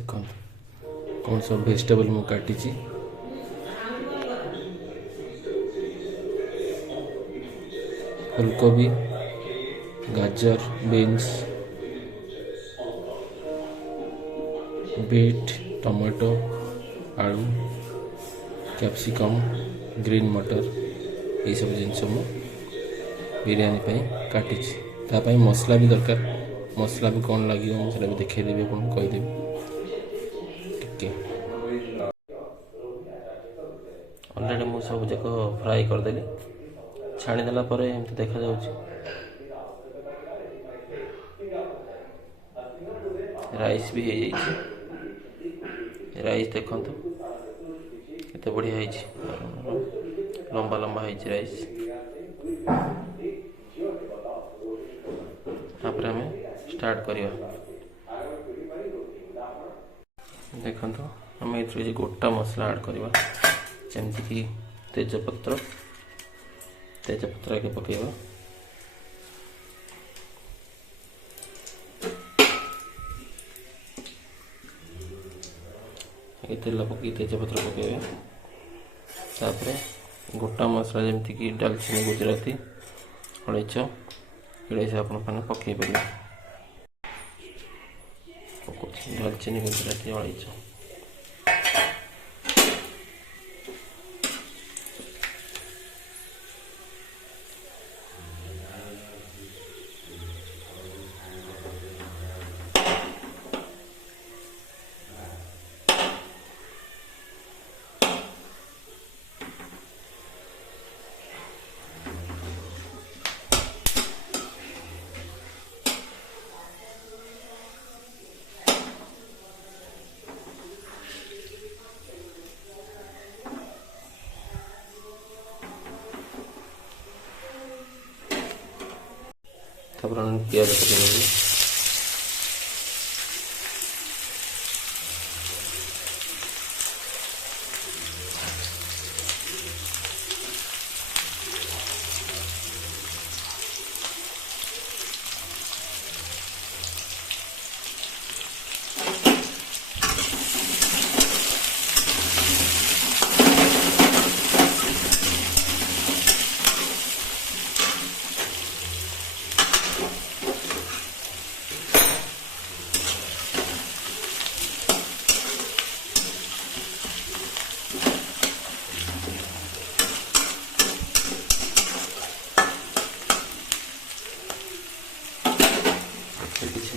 देखो कौन सब वेजिटेबल मु काटी फूलकोबी, गाजर, बीन्स, बीट, टमाटो, आलू, कैप्सिकम, ग्रीन मटर ये सब जिनस मु बिरयानी काटी तापाई मसला भी दरकार। मसला भी कौन लगे मुझे भी देखदेवी आपको कहीदेवी टिके। ऑलरेडी मुझे सब जाक फ्राए करदेली छाणीदेला एमती देखा राइस भी हो जाइए। राइस देखो केते बढ़िया है, लंबा लंबा है राइस। यहाँ पर हमें स्टार्ट करवा। देखो आम ये गोटा मसला ऐड करवा जमीक तेजपत्र आगे पकेवा। तेल पकई तेजपत्र पकेबे। तापर गोटा मसला जमीक डालचीनी, गुजराती, अलैच ये सब आप पकई पारे। डालचीनी, गुजराती, अलैच प्याज पकड़।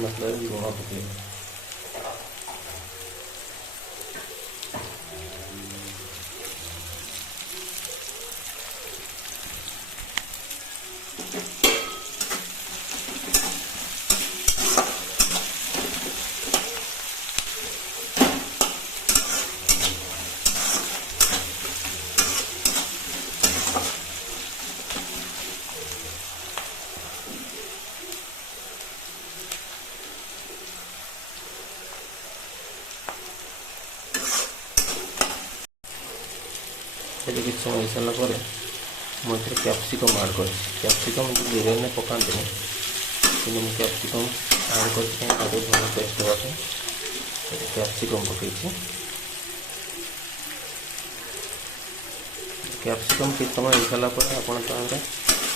मतलब लुण पकड़। किसी समय सारापर मुझे कैप्सिकम ऐड कर। कैप्सिकम बिरयानी पकाते कि कैप्सिकम ऐड कर भल टेस्ट होगा। कैप्सिकम पकई कैप्सिकम किसी समय हो सारापर आप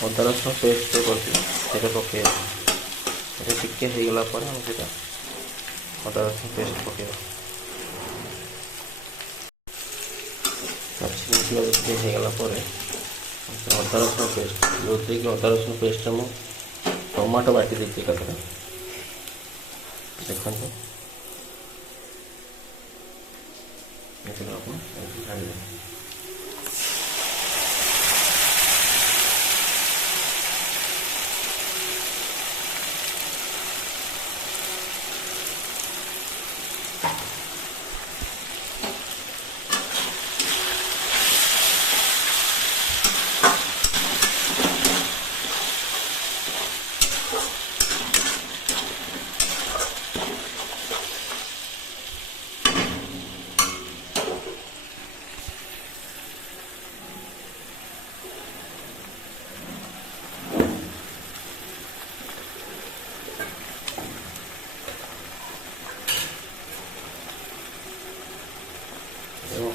अदा रसुण पेस्ट करते पकड़ा टिके होगला अदा रसुण पेस्ट पकड़ा। होगला अदा रसुण पेस्ट जो कि अदा रसुण पेस्ट मुझे टमाटो बाटी देखिए देखते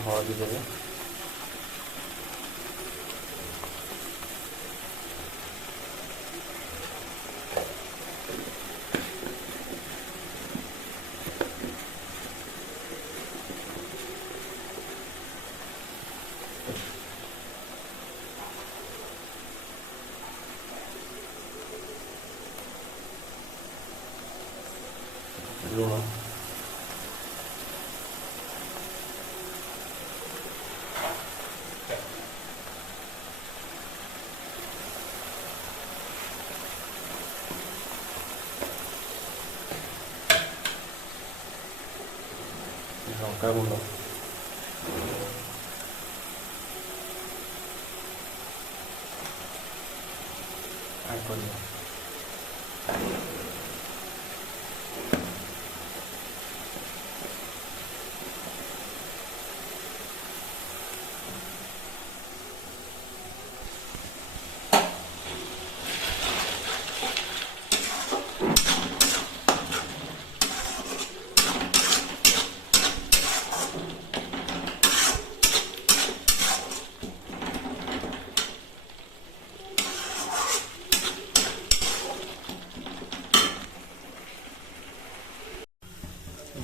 हळदी देवे। लुण लंका गुंड ऐड कर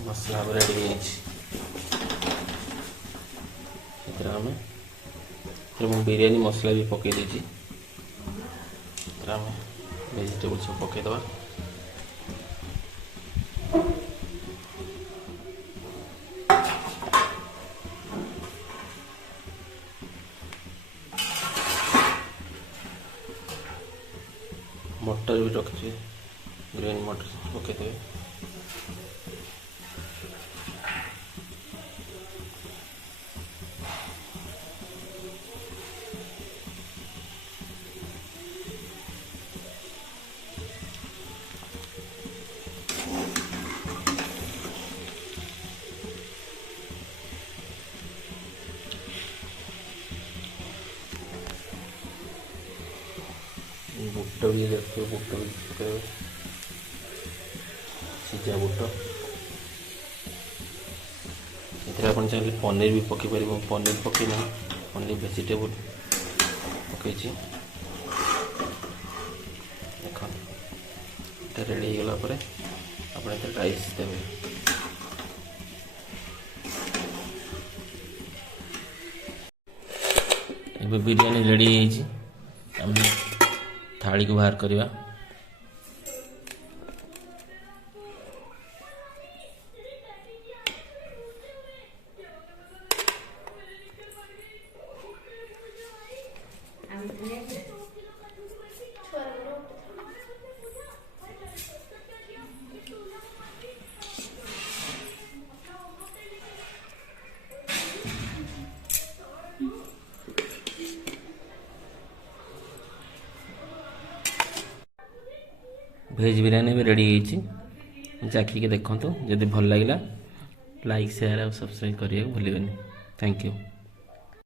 मसला रेडी आम बिरयानी मसला भी पकई देजी वेजिटेबल सब पकईदबा। मटर भी रखी ग्रीन मटर पकईदे। बुट भी देखिए बुट भी पकड़े सीझा बुट आप चाहिए पनीर भी पकई पार पनीर पकईना ओनली वेजिटेबल पकई देख रेडी हो गला आप राइस देवे। एबे बिरयानी रेडी हम थाली को बाहर करवा। भेज बिरयानी भी रेडी चाखिके देखो जदि भल लगे लाइक शेयर और सब्सक्राइब करिए भूलिए। Thank you.